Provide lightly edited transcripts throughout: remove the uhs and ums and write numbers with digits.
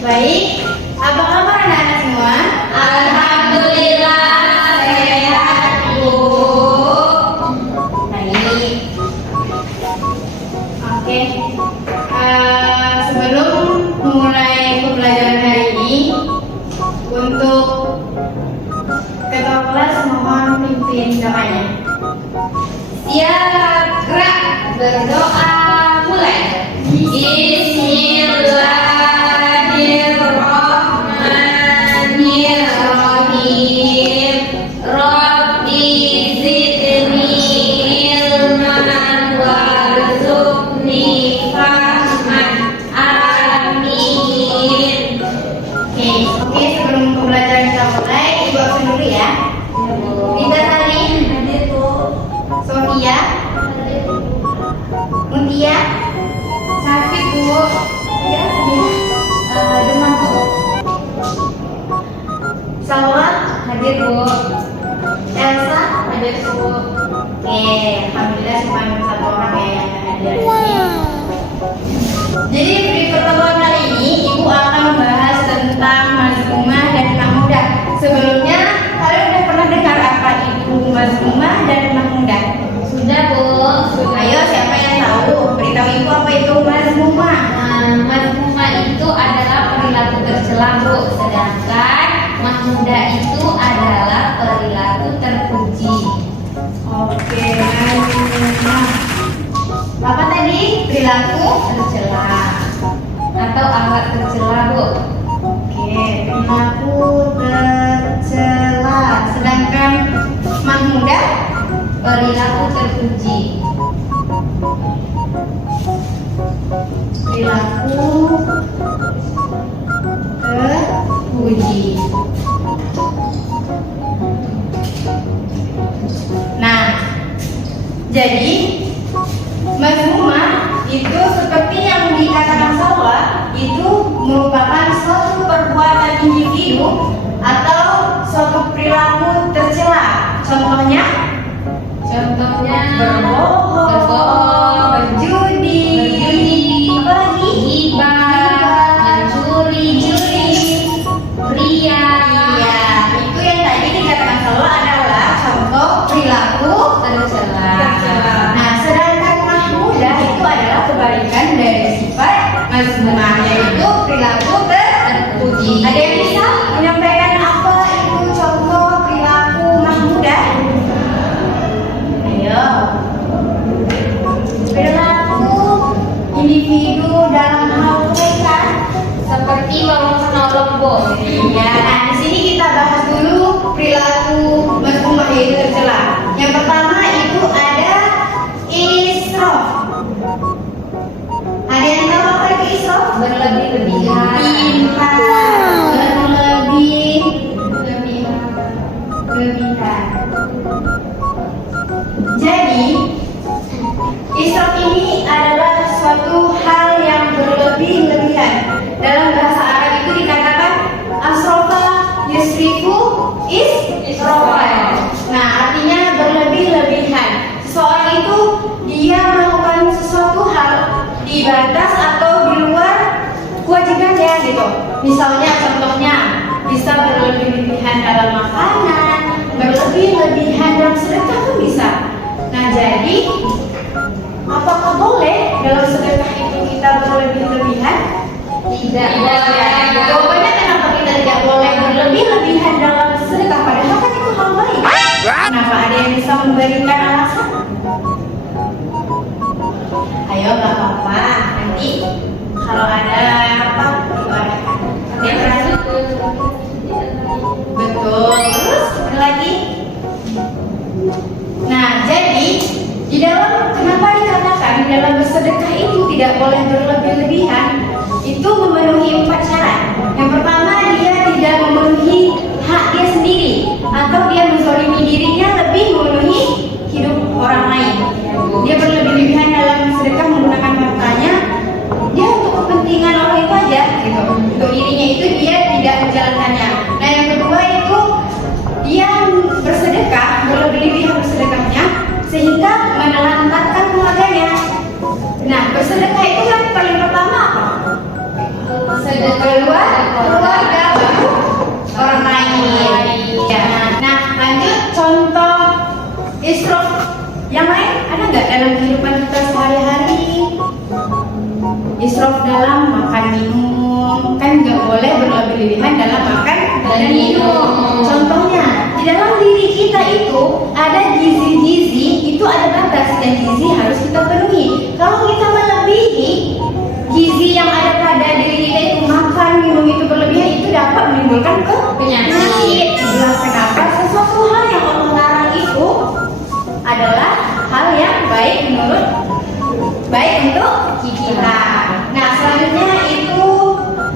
Baik, apa kabar anak-anak semua? Alhamdulillah sehat, Bu. Baik. Oke. Sebelum memulai pembelajaran hari ini, untuk ketua kelas mohon pimpin doanya. Siap, gerak, berdoa, mulai. Bismillahirrahmanirrahim. Rabbi zidni ilman warzuqni fahman. Amin. Oke, sebelum pembelajaran kita mulai, Ibu absen dulu ya. Kita saling hadir, Bu. Sofia, Muntia, sakit, Bu. Ya, demam, Bu. Salwa hadir, Bu. Elsa hadir, Bu. Oke, alhamdulillah cuma satu orang ya yang hadir. Jadi di pertemuan kali ini Ibu akan membahas tentang mazmumah dan mahmudah. Sebelumnya kalian udah pernah dengar apa itu mazmumah dan mahmudah? Sudah, Bu. Ayo, siapa yang tahu? Beritahu Ibu apa itu mazmumah. Mazmumah itu adalah perilaku tercela, Bu. Sedangkan mahmudah itu adalah perilaku terpuji. Oke, mazmumah. Apa tadi? Perilaku Tercela atau akhlak tercela, Bu. Oke, perilaku tercela. Sedangkan mahmudah Perilaku terpuji. perilaku terpuji. Nah, jadi mazmumah itu seperti yang dikatakan Salwa, itu merupakan suatu perbuatan individu atau suatu perilaku tercela. Contohnya berbohong, berjudi, apalagi Ghibah, mencuri, ria. Iya, itu yang tadi dikatakan Salwa adalah contoh perilaku Tercela. Nah, sedangkan mahmudah itu adalah kebalikan dari sifat mazmumah, yaitu perilaku terpuji. Ada yang bisa menyampaikan apa itu contoh perilaku mahmudah? Ayo. Perilaku individu dalam hal kebaikan. Seperti menolong, Bu. Ya, nah di sini kita bahas dulu perilaku mazmumah yaitu tercela. Yang pertama itu ada israf. Ada yang tahu apa itu israf? Berlebih-lebihan. Berlebihan. Jadi israf ini adalah suatu hal yang berlebih-lebihan. Dalam bahasa Arab itu dikatakan asrofa yusrifu israfan. Nah, artinya berlebih-lebihan. Seseorang itu dia melakukan sesuatu hal di batas atau di luar kewajibannya gitu. Misalnya contohnya bisa berlebih-lebihan dalam makanan, berlebih-lebihan dalam sedekah pun bisa. Nah, jadi apakah boleh dalam sedekah itu kita berlebih-lebihan? Tidak Jawabannya kenapa kita tidak boleh berlebih-lebihan dalam sedekah, padahal kan itu hal baik. Kenapa? Ada yang bisa memberikan alasan? Ayo, nggak apa-apa. Nanti kalau ada apa, dikeluarkan. Oke, berarti betul. Terus ada lagi. Nah, jadi di dalam kenapa dikatakan di dalam bersedekah itu tidak boleh berlebih-lebihan? Itu memenuhi 4 syarat. Yang pertama, dia tidak memenuhi hak dia sendiri, atau dia menzalimi dirinya lebih memenuhi hidup orang lain. Dia berlebih-lebihan dalam sedekah menggunakan dalam kehidupan kita sehari-hari. Israf dalam makan minum, kan nggak boleh berlebih-lebihan dalam makan dan minum. Contohnya, di dalam diri kita itu ada gizi-gizi, itu ada batas dan gizi harus kita penuhi. Kalau kita melebihi gizi yang ada pada diri kita itu, makan minum itu berlebihan, itu dapat menimbulkan penyakit. Itulah kenapa sesuatu hal yang Allah larang itu adalah hal yang baik untuk kita. Nah, selanjutnya itu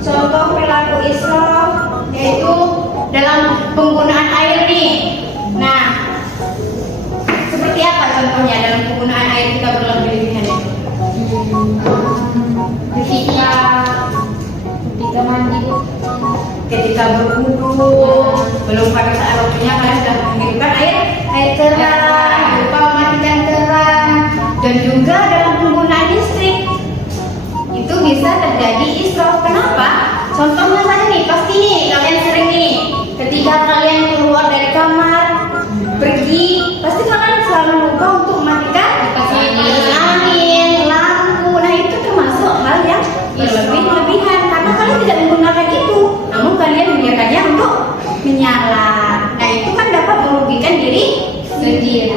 contoh perilaku israf, yaitu dalam penggunaan air nih. Nah, seperti apa contohnya dalam penggunaan air kita berlebihan itu? Ketika mandi, Ketika berwudu, belum pada saat waktunya kalian sudah menghidupkan air keran, lupa mematikan keran, dan juga dalam penggunaan listrik itu bisa terjadi israf. Kenapa? Contohnya saja nih, pasti nih kalian sering nih, ketika kalian keluar dari kamar pergi, pasti kalian selalu lupa untuk mematikan angin, lampu. Nah, itu termasuk hal yang berlebihan karena kalian tidak menggunakan itu, namun kalian membiarkannya untuk menyala. Nah, itu kan dapat merugikan diri sendiri.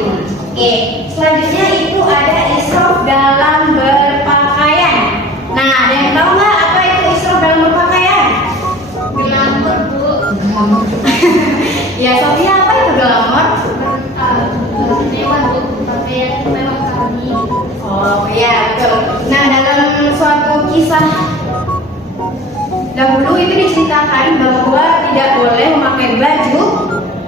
Oke, selanjutnya itu ada israf dalam berpakaian. Nah, ada yang tahu nggak apa itu israf dalam berpakaian? glamour Bu. Ya, Sofia, apa itu glamour? Mewah Bu, pakaian mewah kami. Oh iya, betul. Nah, dalam suatu kisah dahulu itu diceritakan bahwa tidak boleh memakai baju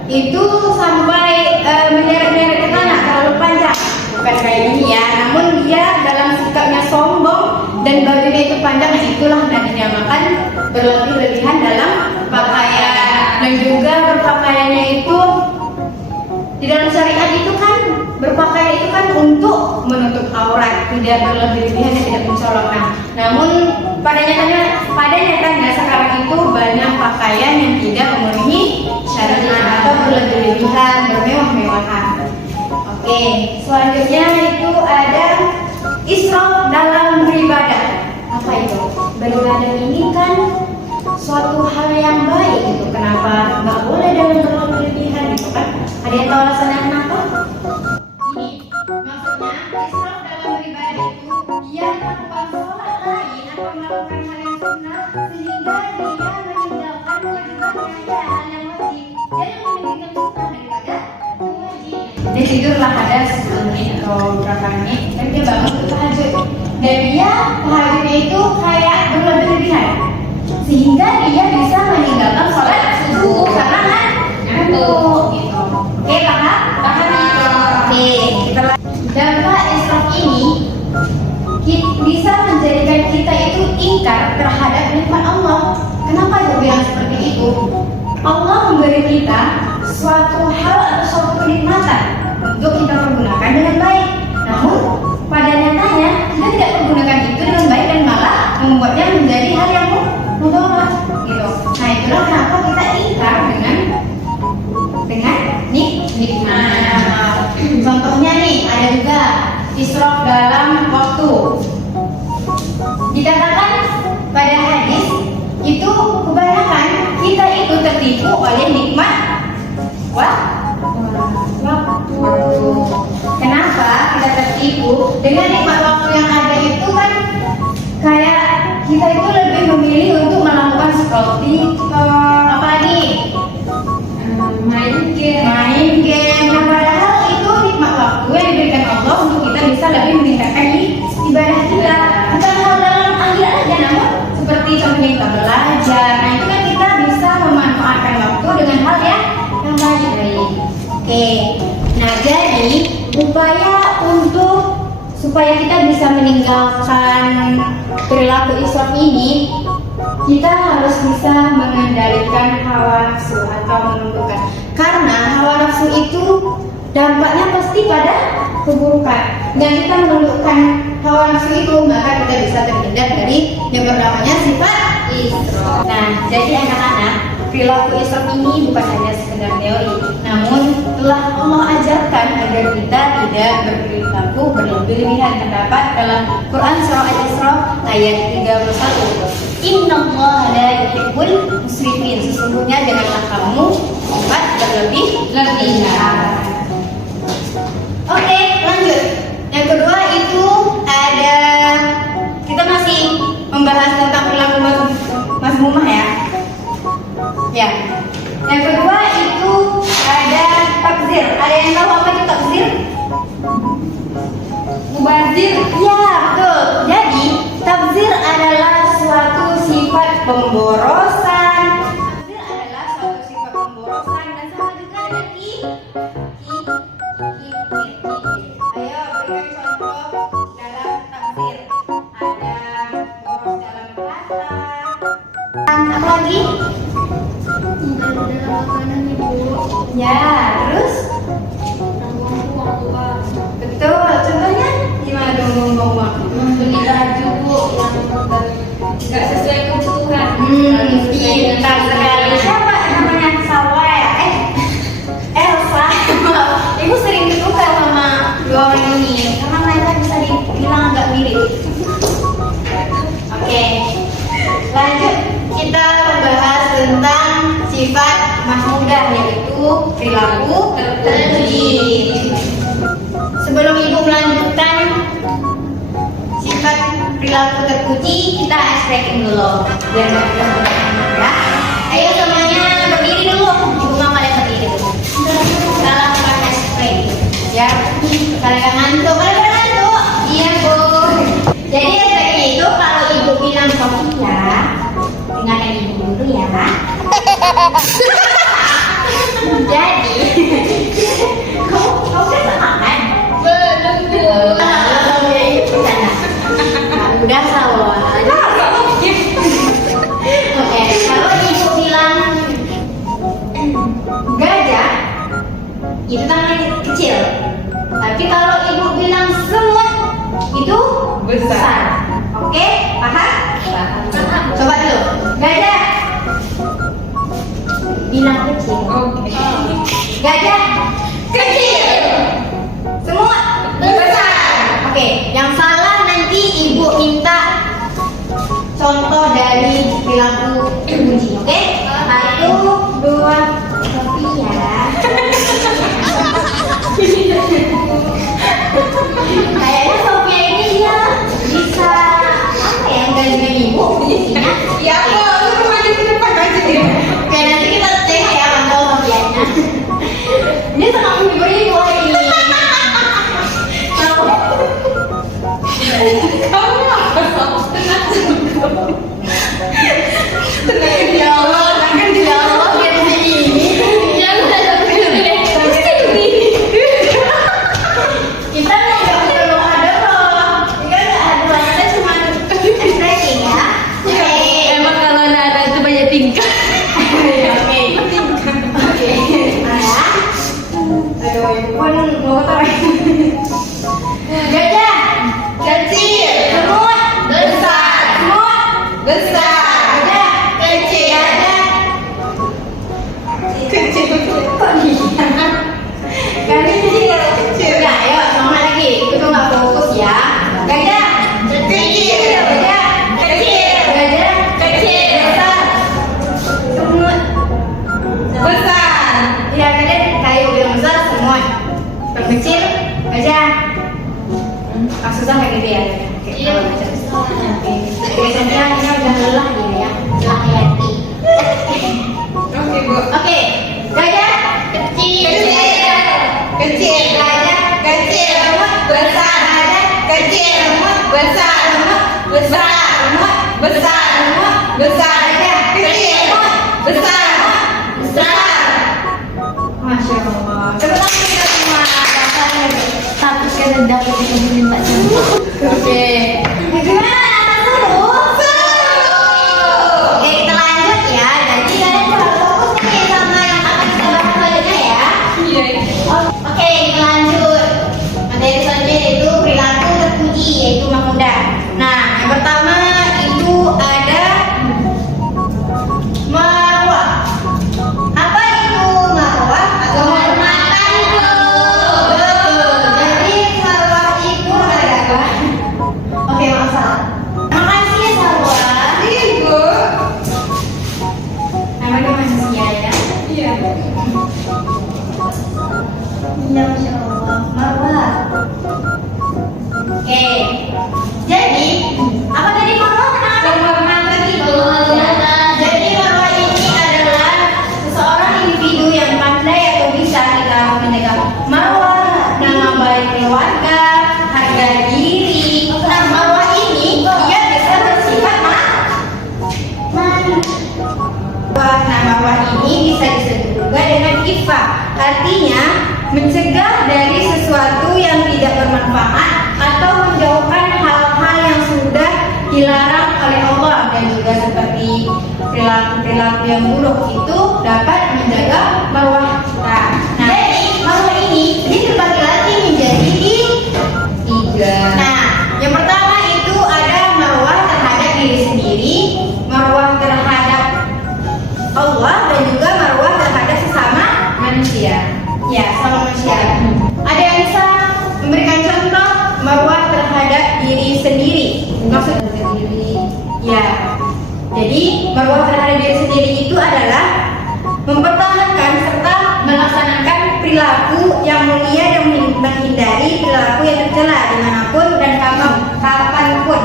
itu sampai menyeret-nyeret ke tanah terlalu panjang. Bukan kayak gini ya, namun dia dalam sikapnya sombong dan bajunya itu panjang. Nah, itulah yang dinamakan berlebih-lebihan dalam pakaian. Dan juga berpakaiannya itu di dalam syariat itu kan berpakaian itu kan untuk menutup aurat, tidak berlebih-lebihan dan tidak mencolok. Namun pada nyatanya sekarang itu banyak pakaian yang tidak memenuhi syariat atau berlebih-lebihan, bermewah-mewahan. Oke, selanjutnya itu ada israf dalam beribadah. Apa itu? Beribadah ini kan suatu hal yang baik gitu. Kenapa nggak boleh dalam berlebih-lebihan gitu kan? Ada yang tahu alasannya kenapa? Ini maksudnya israf dalam beribadah itu dia melakukan sholat lain atau melakukan hal yang sunnah sehingga dia meninggalkan kewajiban yang wajib dan meninggalkan sunnah daripada wajib. Dia tidurlah ada 10 menit atau berapa menit dan dia bangun untuk tahajud, dan dia tahajudnya itu kayak berlebih-lebihan sehingga dia bisa meninggalkan sholat subuh karena ngantuk gitu. Oke, paham? Oke, kita dampak israf ini bisa menjadikan kita itu ingkar terhadap nikmat Allah. Kenapa aku bilang seperti itu? Allah memberi kita suatu hal atau suatu kenikmatan untuk kita pergunakan dengan baik. Namun pada nyatanya kita tidak menggunakan itu dengan baik dan malah membuatnya menjadi hal yang mudarat gitu. Nah, itulah kenapa kita ingkar dengan nikmat. Contohnya nih, ada juga israf dalam waktu. Dikatakan pada hadis itu kebanyakan kita itu tertipu oleh nikmat waktu. Kenapa kita tertipu? Dengan nikmat waktu yang ada itu kan kayak kita itu lebih memilih untuk melakukan scroll TikTok, apalagi main game. Nah, padahal itu nikmat waktu yang diberikan Allah untuk kita bisa lebih meningkatkan ibadah kita. Bukan hal dalam akhirat aja, namun seperti contohnya kita belajar. Nah, itu kan kita bisa memanfaatkan waktu dengan hal yang baik. Oke. Nah, jadi supaya kita bisa meninggalkan perilaku israf ini, kita harus bisa mengendalikan hawa nafsu atau menundukkan. Karena hawa nafsu itu dampaknya pasti pada keburukan. Dan kita menundukkan hawa nafsu itu, maka kita bisa terhindar dari yang bernamanya sifat israf. Nah, jadi anak-anak, perilaku israf ini bukan hanya sekedar teori, namun telah Allah ajarkan agar kita tidak berperilaku berlebih-lebihan. Terdapat dalam Quran surah Al-Isra ayat 31. Innallaha la yuhibbul musrifin. Sesungguhnya janganlah kamu membuat berlebih-lebihan. Oke, lanjut. Yang kedua itu ada, kita masih membahas tentang perilaku mazmumah ya. Ya. Yang kedua itu ada tabzir. Ada yang tahu apa itu tabzir? Mubazir. Ya, betul. Jadi, tabzir adalah suatu sifat pemborosan. Tabzir adalah suatu sifat pemborosan dan sama juga dengan Ayo berikan contoh dalam tabzir. Ada boros dalam rasa. Apa lagi? Dalam makanan ibu. Ya, terus? Uang tua. Betul. Contohnya gimana dong ngomong-ngomong? Beli baju bu yang nggak sesuai kebutuhan. Pintar sekali. Siapa namanya? Salwa ya? Elsa. Ibu sering ditukar sama dua orang ini karena mereka bisa dibilang agak mirip. Oke, lanjut kita membahas tentang sifat mahmudah, yaitu perilaku terpuji. Sebelum ibu melanjutkan sifat perilaku terpuji, kita ice breaking dulu biar nggak terlalu ya. Ayo semuanya berdiri dulu. Ibu mama lihat berdiri dulu. Kita lakukan ice breaking ya. Kalian ngantuk, kalian ngantuk. Iya bu. Jadi ice breaking itu kalau ibu bilang Sofia, dengarkan ibu dulu ya pak. Jadi kamu udah makan? Belum bu. Udah salah. Oke, kalau ibu bilang gajah, itu tangannya kecil. Tapi kalau ibu bilang semut, itu besar. Oke, paham? Paham. Coba dulu. Gajah. Bilang kecil. Oke. Gajah kecil. Semut besar. Oke, yang salah nanti ibu minta contoh dari perilaku terpuji. Oke? 1, 2, Sofia. Kayaknya Sofia ini ya bisa apa ya, ganti ibu posisinya. Ya, aku maju ke depan aja deh. Oke, nanti kita cek ya pantau Sofianya. Ini sangat menghibur ibu hari ini. Kamu apa? Tenang di Allah, tenang di Allah. Biar begini. Yang udah Kita nggak perlu ada loh. Kita nggak ada, kita cuma stretching ya. Oke. emang kalau nada itu banyak tingkah. Oke. Oke. Nah, aduh, ibu pun mau tarik. Gajah kecil, semut besar, semut Besar, gajah kecil, gajah kecil. kok bisa? Kami kecil. Udah, ayo sama lagi. Itu nggak fokus ya. Gajah Kecil, gajah kecil, gajah kecil, besar, semut. besar, Ya, kalian kayu yang besar semut. Kecil gajah. Susah kayak gitu ya. Oke, Iya. kalau baca. Oke. Biasanya ini udah lelah dia ya. Lelah hati. Oke bu. Oke, gajah Kecil. Kecil, gajah kecil, semut besar, gajah kecil, besar, besar, besar, besar, kecil, besar, besar. Masya Allah. Tepuk tangan kita semua. Rasanya Tapi saya dapat dikabulin Pak Jumbo. oke. Gimana anak seru? Oke, kita lanjut ya. Jadi kalian harus fokus nih sama yang akan kita bahas selanjutnya ya. Iya. Oke, kita lanjut. Materi selanjutnya yaitu perilaku terpuji, yaitu mahmudah. Nah, yang pertama itu ada marwah. Apa itu marwah? Kehormatan Jadi apa tadi marwah? Kehormatan ibu. Jadi marwah ini adalah seseorang individu yang pandai atau bisa kita menjaga marwah, nama baik keluarga, harga diri. Nah, marwah ini dia bisa bersifat marwah ini bisa disebut juga dengan ifah. Artinya mencegah dari sesuatu yang tidak bermanfaat atau menjauhkan hal-hal yang sudah dilarang oleh Allah, dan juga seperti perilaku yang buruk itu dapat menjaga marwah kita. Nah, jadi marwah ini terbagi lagi menjadi tiga. Nah, yang pertama itu ada marwah terhadap diri sendiri, marwah terhadap Allah, dan juga marwah terhadap sesama manusia. Ya, sama manusia. Ada yang bisa memberikan contoh marwah terhadap diri sendiri? Maksud diri. Ya. Jadi marwah terhadap diri sendiri itu adalah mempertahankan serta melaksanakan perilaku yang mulia dan menghindari perilaku yang tercela dimanapun dan kapanpun.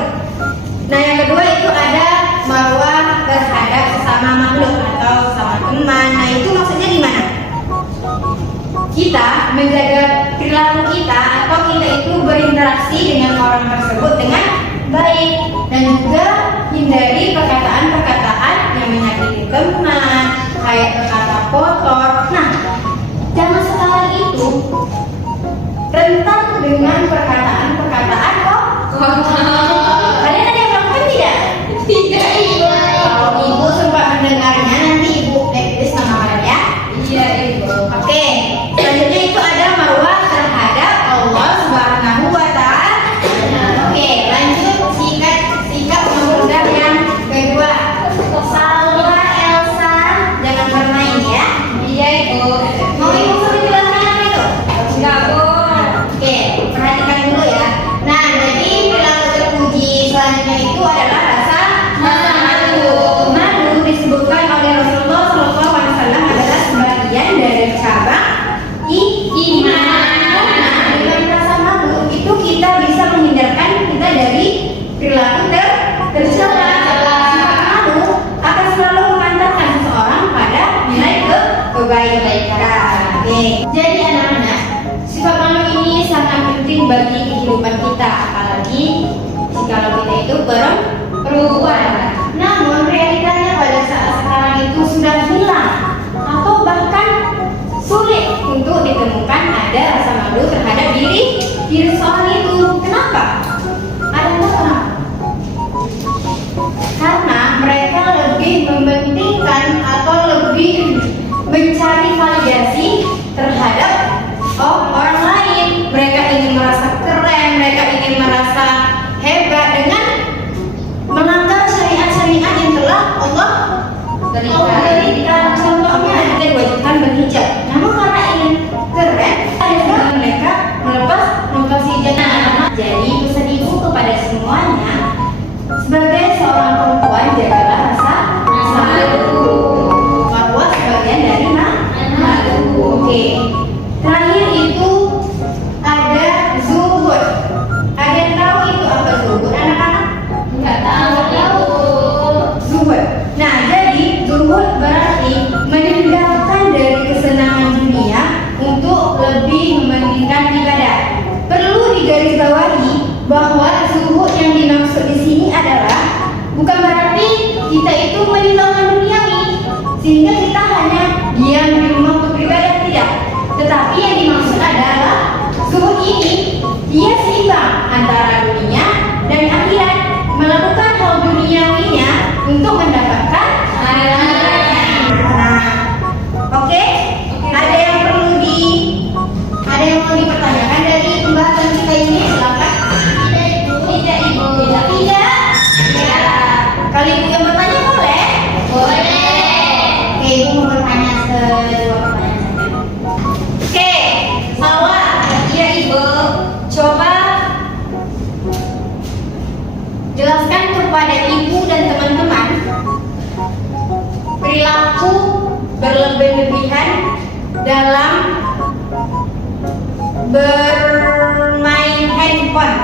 Nah, yang kedua itu ada marwah terhadap sesama makhluk atau sesama teman. Nah, itu maksudnya di mana? Kita menjaga perilaku kita atau kita itu berinteraksi dengan orang tersebut dengan baik, dan juga hindari perkataan-perkataan yang menyakiti teman, kayak berkata kotor. Nah, zaman sekarang itu rentan dengan perkataan-perkataan kotor. Kalian ada yang melakukan tidak? Tidak, ibu. Kalau ibu sempat mendengarnya, nanti ibu tulis nama kalian ya. Iya, ibu. Oke, selanjutnya itu ada marwah terhadap Allah Subhanahu wa Ta'ala. Oke, lanjut sikap mempermudah yang kedua. Salwa Elsa, jangan bermain ya. Iya, ibu. Mau ibu suruh jelaskan apa itu? Enggak, Bu. Oke, perhatikan dulu ya. Nah, jadi perilaku terpuji selanjutnya itu adalah rasa malu. Malu disebutkan oleh Rasulullah SAW adalah sebagian dari cabang iman. Nah, dengan rasa malu itu kita bisa menghindarkan kita dari perilaku tercela. Sifat malu akan selalu mengantarkan seseorang pada nilai kebaikan. Oke, jadi anak-anak, sifat malu ini sangat penting bagi kehidupan kita, apalagi jika kita itu perempuan. Namun realitanya pada saat sekarang itu sudah hilang atau bahkan sulit untuk ditemukan ada rasa malu terhadap diri seorang itu. Kenapa? Ada yang tahu kenapa? Karena mereka lebih mementingkan atau lebih mencari validasi terhadap orang lain. Mereka ingin merasa keren, mereka ingin merasa hebat dengan melanggar syariat-syariat yang telah Allah berikan. Contohnya kita diwajibkan berhijab. Namun karena ingin keren, akhirnya mereka melepas hijab. Jadi pesan ibu kepada semuanya, sebagai seorang perempuan jagalah rasa malu. Marwah sebagian dari malu. Oke. Terakhir itu ada zuhud. Ada yang tahu itu apa zuhud, anak-anak? Enggak tahu. Zuhud. Nah, jadi zuhud berarti meninggalkan dari kesenangan dunia untuk lebih mementingkan ibadah. Perlu digarisbawahi bahwa zuhud yang dimaksud di sini adalah bukan berarti kita itu meninggalkan duniawi sehingga kita hanya diam di rumah untuk beribadah, tidak. Tetapi yang dimaksud adalah zuhud ini dia seimbang antara dunia dan akhirat, melakukan hal duniawinya untuk mendapatkan akhiratnya. Nah, oke? Ada yang mau dipertanyakan dari pembahasan kita ini? Silakan. Tidak, ibu. Tidak? Ya. Kalau ibu yang bertanya boleh? Boleh. Oke, ibu mau bertanya kedua pertanyaan saja. Oke, Salwa. Iya, ibu. Coba jelaskan kepada ibu dan teman-teman perilaku berlebih-lebihan dalam bermain handphone.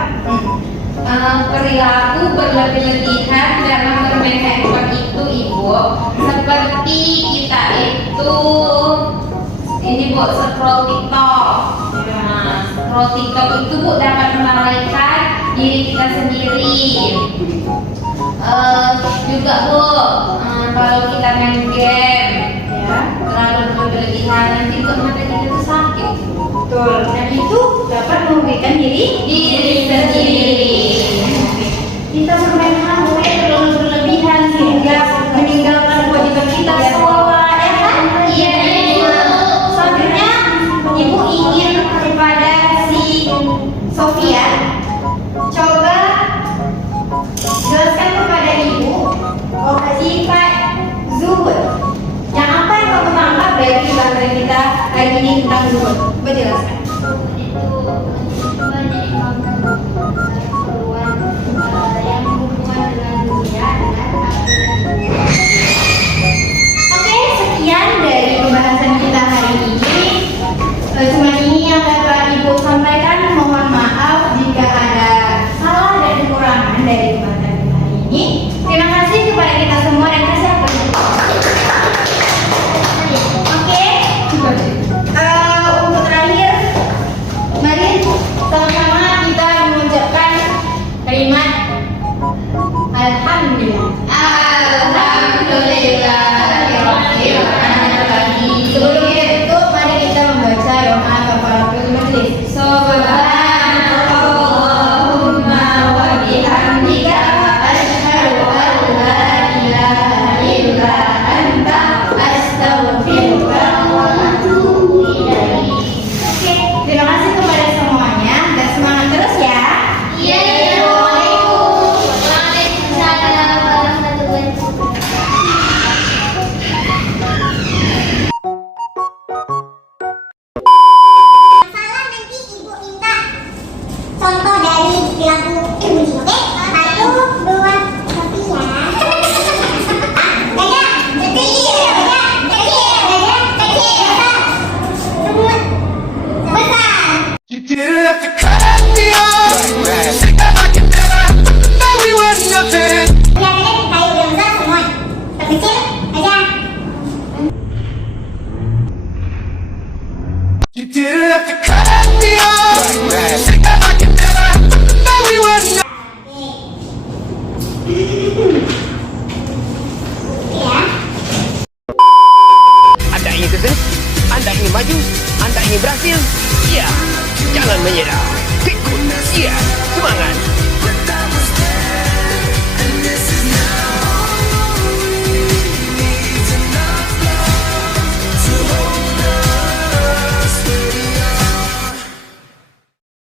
Perilaku berlebih-lebihan dalam bermain handphone itu Ibu seperti kita itu ini Bu, scroll TikTok. Nah, scroll TikTok itu Bu dapat melalaikan diri kita sendiri. Juga Bu, kalau kita main game ya terlalu berlebihan nanti buat mata kita tuh sakit. Betul. Dan itu dapat merugikan diri Diri sendiri